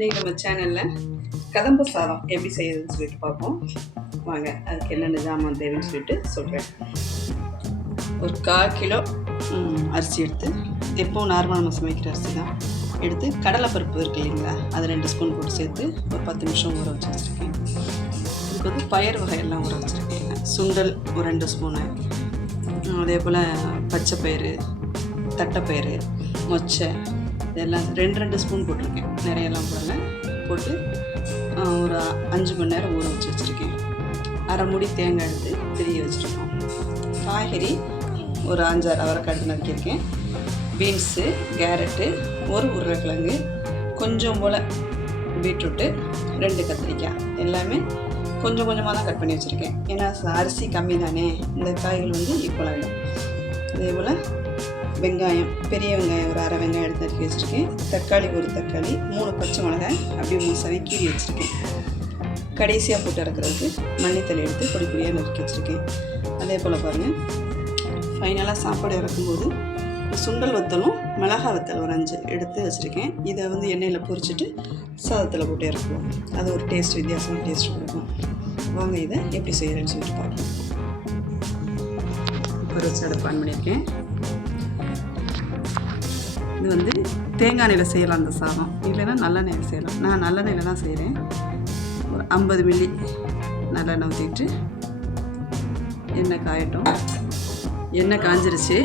இன்றைக்கி நம்ம சேனலில் கதம்ப சாதம் எப்படி செய்யறதுன்னு சொல்லிட்டு பார்ப்போம். வாங்க அதுக்கு என்னென்ன ஜாமான் தேவைன்னு சொல்லிட்டு சொல்கிறேன் ஒரு கால் கிலோ அரிசி எடுத்து எப்போவும் நார்மலாக நம்ம சமைக்கிற அரிசி தான். எடுத்து கடலைப்பருப்பு இருக்கு இல்லைங்களா அது ரெண்டு ஸ்பூன் போட்டு சேர்த்து ஒரு பத்து நிமிஷம் ஊற வச்சு வச்சுருக்கேன். இதுக்கு வந்து பயறு வகையெல்லாம் ஊற வச்சுருக்கேன். சுண்டல் ஒரு ரெண்டு ஸ்பூனு அதே போல் பச்சை பயிறு தட்டைப்பயிறு மொச்சை இதெல்லாம் ரெண்டு ரெண்டு ஸ்பூன் போட்டிருக்கேன். நிறையெல்லாம் போடல. போட்டு ஒரு அஞ்சு மணி நேரம் ஊற வச்சு வச்சுருக்கேன். அரை மூடி தேங்காய் எடுத்து திரிய வச்சுருக்கோம். காய்கறி ஒரு அஞ்சாறு அவரைக்காய் எடுத்து நறுக்கியிருக்கேன். பீன்ஸு கேரட்டு ஒரு உருளைக்கிழங்கு கொஞ்சம் போல் பீட்ரூட்டு ரெண்டு கத்திரிக்காய். எல்லாமே கொஞ்சம் கொஞ்சமாக தான் கட் பண்ணி வச்சுருக்கேன். ஏன்னா அரிசி கம்மி தானே இந்த காய்கள் வந்து ஈக்குவல் ஆகிடும் அதே போல் வெங்காயம் பெரிய வெங்காயம் ஒரு அரை வெங்காயம் எடுத்து நறுக்கி வச்சுருக்கேன். தக்காளி ஒரு தக்காளி மூணு பச்சை மிளகாய் அப்படியே முழுசாவே கீறி வச்சுருக்கேன். கடைசியாக போட்டு இறக்குறதுக்கு மல்லித்தலை எடுத்து பொடி பொடியாக நறுக்கி வச்சுருக்கேன். அதே போல் பாருங்கள் ஃபைனலாக சாப்பாடு இறக்கும்போது சுண்டல் வத்தலும் மிளகா வத்தல் ஒரு அஞ்சு எடுத்து வச்சுருக்கேன். இதை வந்து எண்ணெயில் பொரிச்சிட்டு சாதத்தில் போட்டு இறக்குவோம். அது ஒரு டேஸ்ட் வித்தியாசமான டேஸ்ட் கொடுக்கும். வாங்க இதை எப்படி செய்கிறேன்னு சொல்லிட்டு பார்க்கலாம். ஒரு சடப்பான் பண்ணியிருக்கேன். இது வந்து தேங்காய் எண்ணெயில் செய்யலாம் அந்த சாதம். இல்லைன்னா நல்லெண்ணெயில் செய்யலாம். நான் நல்லெண்ணெயில் தான் செய்கிறேன் ஒரு ஐம்பது மில்லி நல்லெண்ணெய் ஊற்றிட்டு எண்ணெய் காயட்டும். எண்ணெய் காஞ்சிருச்சு.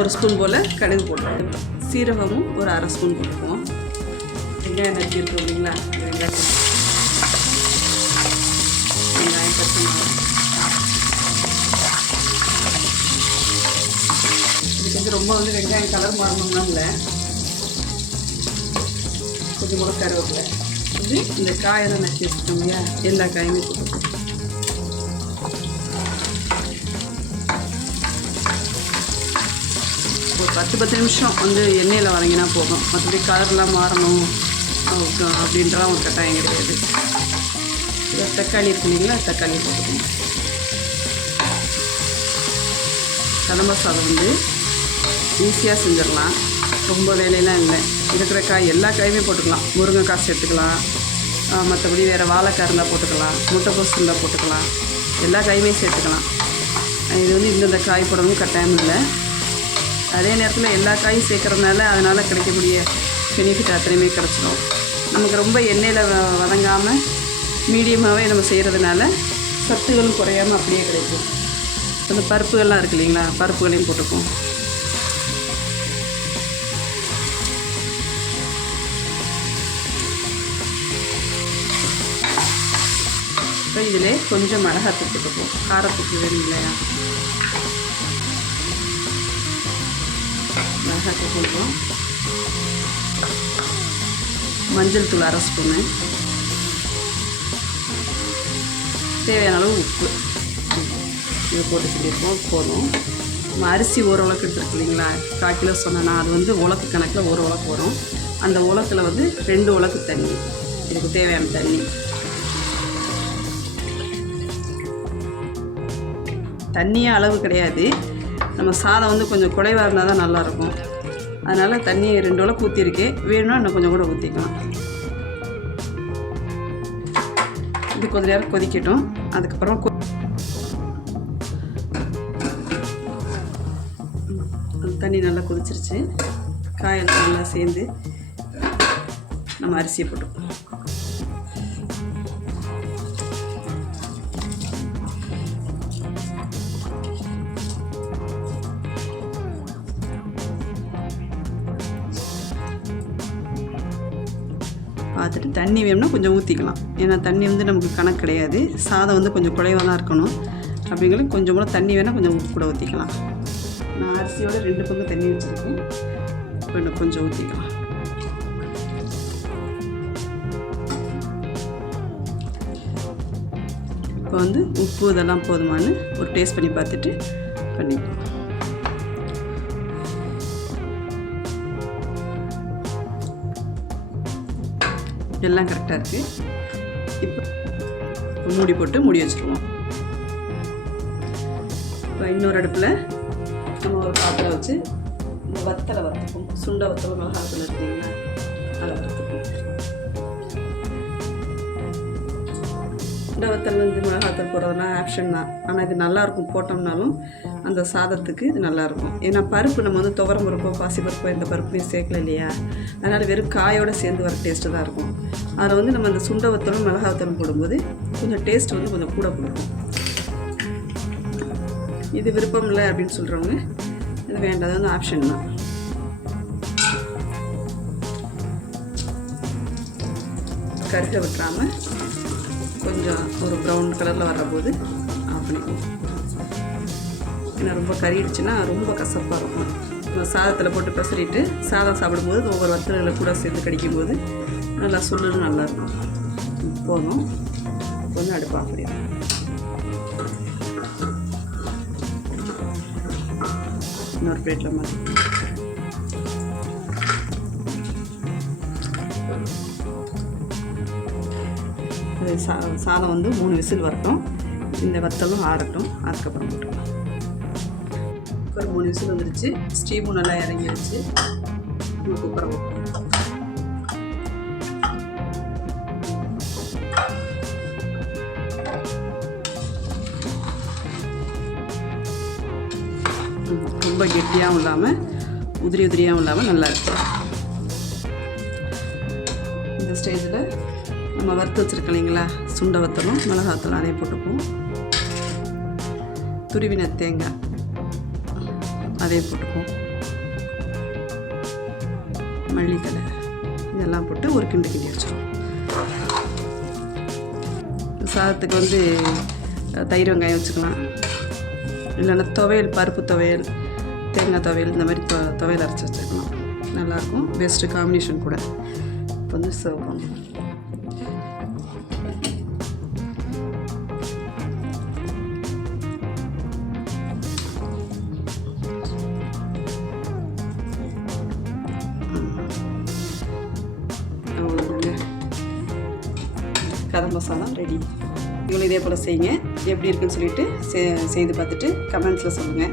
ஒரு ஸ்பூன் போல் கடுகு போட்டுருவோம் சீரகமும் ஒரு அரை ஸ்பூன் போட்டுக்குவோம் வெங்காயம் நறுக்கி இருக்கோம் இல்லைங்களா? வெங்காயம் ரொம்ப வந்து வெங்காயம் கலர் மாறணும்னா இல்லை. கொஞ்சம் கூட கருவேப்பிலை. வந்து இந்த காயெல்லாம் நச்சு வச்சுட்டோம் இல்லையா? எல்லா காயுமே ஒரு பத்து பத்து நிமிஷம் வந்து எண்ணெயில் வதங்கினா போதும். மற்றபடி கலர்லாம் மாறணும். அப்படின்றலாம் ஒரு கட்டாயம் கிடையாது. தக்காளி இருக்குங்களா தக்காளி போட்டுக்கணும் கடம்ப சாதம் வந்து ஈஸியாக செஞ்சிடலாம். ரொம்ப வேலையெல்லாம் இல்லை. இருக்கிற காய் எல்லா காயுமே போட்டுக்கலாம். முருங்கைக்காய் சேர்த்துக்கலாம். மற்றபடி வேறு வாழைக்காய் இருந்தால் போட்டுக்கலாம். முட்டைக்கோஸ் இருந்தால் போட்டுக்கலாம். எல்லா காயுமே சேர்த்துக்கலாம். இது வந்து இந்தந்த காய் போடணும் கட்டாயம் இல்லை. அதே நேரத்தில் எல்லா காயும் சேர்க்குறதுனால அதனால் கிடைக்கக்கூடிய பெனிஃபிட் அத்தனையுமே கிடச்சிடும் நமக்கு ரொம்ப எண்ணெயில் வ- வதங்காமல் மீடியமாகவே நம்ம செய்கிறதுனால சத்துகளும் குறையாமல் அப்படியே கிடைக்கும். அந்த பருப்புகள்லாம் இருக்கு இல்லைங்களா? பருப்புகளையும் போட்டுக்குவோம் இப்போ இதில் கொஞ்சம் மிளகாத்தூள் போட்டுக்குவோம் காரத்துக்கு வேணும் இல்லையா? மிளகாத்தூள் போடுவோம் மஞ்சள் தூள் அரை ஸ்பூனு. தேவையான அளவு உப்பு. இதை போட்டு சொல்லியிருக்கோம் போதும். நம்ம அரிசி ஒரு உலக்கு எடுத்துருக்கு இல்லைங்களா? கால் கிலோ சொன்னேன்னா அது வந்து உலக்கு கணக்கில் ஒரு உலக்கு வரும். அந்த உலக்கில் வந்து ரெண்டு உலக்கு தண்ணி. இதுக்கு தேவையான தண்ணி. தண்ணியே அளவு கிடையாது. நம்ம சாதம் வந்து கொஞ்சம் குறைவாக இருந்தால் தான் நல்லாயிருக்கும். அதனால் தண்ணியை ரெண்டு உலக்கு ஊற்றிருக்கேன் வேணும்னா இன்னும் கொஞ்சம் கூட ஊற்றிக்கலாம் இது கொஞ்சம் நேரம் கொதிக்கட்டும். அதுக்கப்புறம் கொ- தண்ணி நல்லா கொதிச்சிருச்சு. காயெல்லாம் நல்லா சேர்ந்து நம்ம அரிசியை போட்டுப்போம் பார்த்துட்டு தண்ணி வேணும்னா கொஞ்சம் ஊற்றிக்கலாம் ஏன்னா தண்ணி வந்து நமக்கு கணக்கு கிடையாது. சாதம் வந்து கொஞ்சம் குறைவாக தான் இருக்கணும். அப்படிங்கிறது கொஞ்சம் கூட தண்ணி வேணால் கொஞ்சம் உப்பு கூட ஊற்றிக்கலாம் நான் அரிசியோட ரெண்டு பங்கு தண்ணி வச்சுருக்கேன். இப்போ கொஞ்சம் ஊற்றிக்கலாம் இப்போ வந்து உப்பு இதெல்லாம் போதுமான்னு ஒரு டேஸ்ட் பண்ணி பார்த்துட்டு பண்ணிக்கலாம். எல்லாம் கரெக்டாக இருக்குது இப்போ மூடி போட்டு மூடி வச்சுருவோம். இப்போ இன்னொரு அடுப்பில் நம்ம ஒரு பாத்திரம் வச்சு இந்த வத்தலை வறுத்துப்போம். சுண்டை வத்தலை மிளகாத்தூள் இருக்குங்களா அதை வறுத்துப்போம். சுண்டை வத்தல் வந்து மிளகாத்தூள் போடுறதுனா ஆப்ஷன் தான். ஆனால் இது நல்லாயிருக்கும் போட்டோம்னாலும் அந்த சாதத்துக்கு இது நல்லாயிருக்கும் ஏன்னா பருப்பு நம்ம வந்து துவரம் பருப்போ பாசி பருப்போ எந்த பருப்பையும் சேர்க்கல இல்லையா? அதனால் வெறும் காயோடு சேர்ந்து வர டேஸ்ட்டு தான் இருக்கும். அதில் வந்து நம்ம அந்த சுண்டவத்தலும் மிளகாத்தலும் போடும்போது கொஞ்சம் டேஸ்ட் வந்து கொஞ்சம் கூட கொடுக்கும். இது விருப்பம் இல்லை அப்படின்னு சொல்கிறவங்க இது வேண்டாம். வந்து ஆப்ஷன் தான். கருக விட்டுறாமல் கொஞ்சம் ஒரு ப்ரௌன் கலரில் வரபோது ஆஃப் பண்ணிக்குவோம் ஏன்னா ரொம்ப கறிடுச்சுன்னா ரொம்ப கசப்பாக இருக்கும். நம்ம சாதத்தில் போட்டு பெசரிட்டு சாதம் சாப்பிடும்போது ஒவ்வொரு வத்தலில் கூட சேர்த்து கடிக்கும்போது நல்லா சுள்ளுன்னு நல்லாயிருக்கும் போதும். கொஞ்சம் அடுப்பு ஆஃப் பண்ணிடுவோம் இன்னொரு பிளேட்டில் மாதிரி சா சாதம் வந்து மூணு விசில் வரட்டும். இந்த வத்தலும் ஆறட்டும். அதுக்கப்புறம் போட்டுக்கலாம். ஒரு மூணு விசில் வந்துருச்சு. ஸ்டீமும் நல்லா இறங்கிருச்சு. குக்கரை வைப்போம் ரொம்ப கெட்டியாகவும் இல்லாமல் உதிரி உதிரியாகவும் இல்லாமல் நல்லா இருக்கும் இந்த ஸ்டேஜில் நம்ம வறுத்து வச்சுருக்கோம் இல்லைங்களா? சுண்டை வத்தலும் மிளகாத்தலும் அதே போட்டுப்போம் துருவின தேங்காய் அதே போட்டுப்போம் மல்லித்தலை இதெல்லாம் போட்டு ஒரு கிண்டு கிண்டி வச்சுருவோம். சாதத்துக்கு வந்து தயிர் வெங்காயம் வச்சுக்கலாம். இல்லைன்னா துவையல் பருப்பு துவையல் தேங்காய் துவையல் இந்த மாதிரி துவையல் அரைச்சி வச்சுக்கலாம் நல்லாயிருக்கும் பெஸ்ட்டு காம்பினேஷன் கூட. இப்போ வந்து சர்வ் பண்ணணும் கதம் மசாலா ரெடி இவங்களும் இதே போல் செய்யுங்க. எப்படி இருக்குன்னு சொல்லிட்டு செ- செய்து பார்த்துட்டு கமெண்ட்ஸில் சொல்லுங்கள்